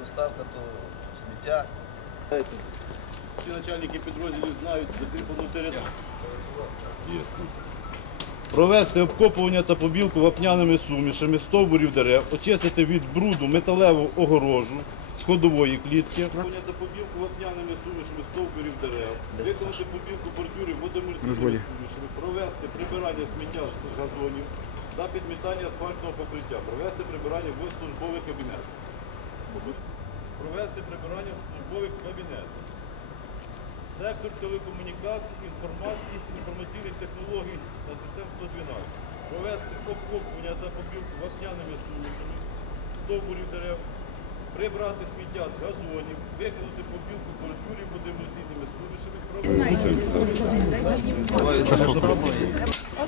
Доставка того сміття. Всі начальники підрозділів знають закріплену територію. Провести обкопування та побілку вапняними сумішами, стовбурів дерев, очистити від бруду металеву огорожу з ходової клітки. Обкопування та побілку вапняними сумішами, стовбурів дерев, виконати побілку бордюрів водомильськими сумішами, провести прибирання сміття з газонів та підмітання асфальтного покриття, провести прибирання в службовий кабінет, Провести прибирання в службових кабінетах. Сектор телекомунікацій, інформації, інформаційних технологій та систем 112. Провести обкопування та побілку вапняними сумішами, стовбурів дерев, прибрати сміття з газонів, викинути побілку боротьбурів водимосійними сумішами.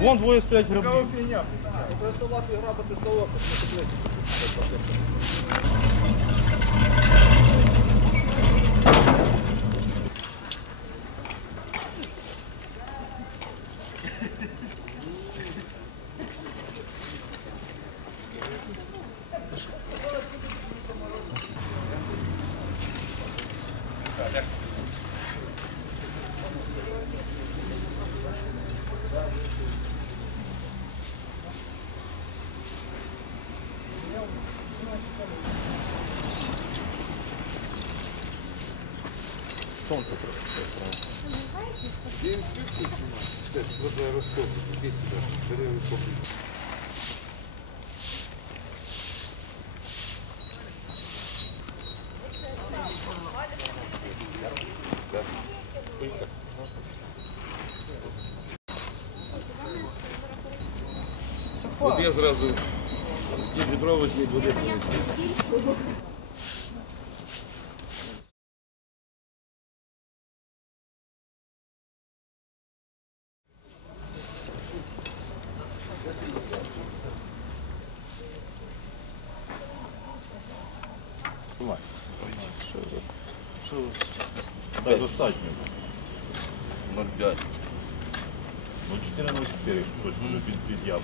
Вон двоє стоять граблі. Переставати грабати столок. солнце просто со стороны. Я инспекцию снимаю. Кстати, вот я раскопку, где сюда, бери раскопку. Вот я сразу дебетровый снег вот это. Давай. Що ви? Так достатньо. 0,5. Ну 4,04 точно під, під яблук.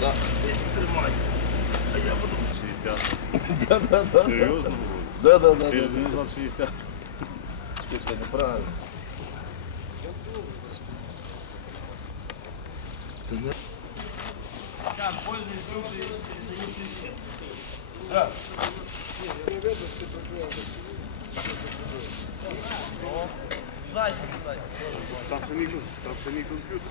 Да. Тримай. А я буду 60. Да-да-да. Серйозно? Да-да-да. Ти ж не за 60. Це неправильно. это, да? Так, пользуюсь случаем, это не присед. Да. Сзади, кстати. Там самий компьютер. Там самий компьютер.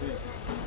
see.